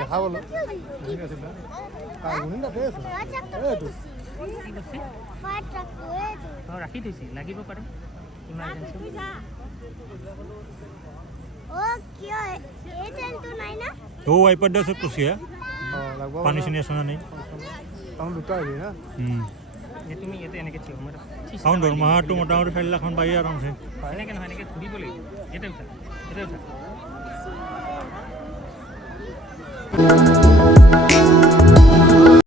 দেখা বলো ঠিক আছে না কাগুনি না ফেস এইটো কি বস্তু ৰাখি থৈছে লাগিব পাৰে ইমাৰ্জেঞ্চি वो वाइपर दे सब कुछ है লাগব पानी से नहीं सुना नहीं কাম দুটা হবে না যে তুমি ইয়াতে এনেকৈ থিয় মই কাউন দৰমহাটো মোটামুটি 4 লাখ মান পাই আৰামছে এনেকৈ নহয় এনেকৈ ঘূৰিব লাগিব ইয়াতে উঠা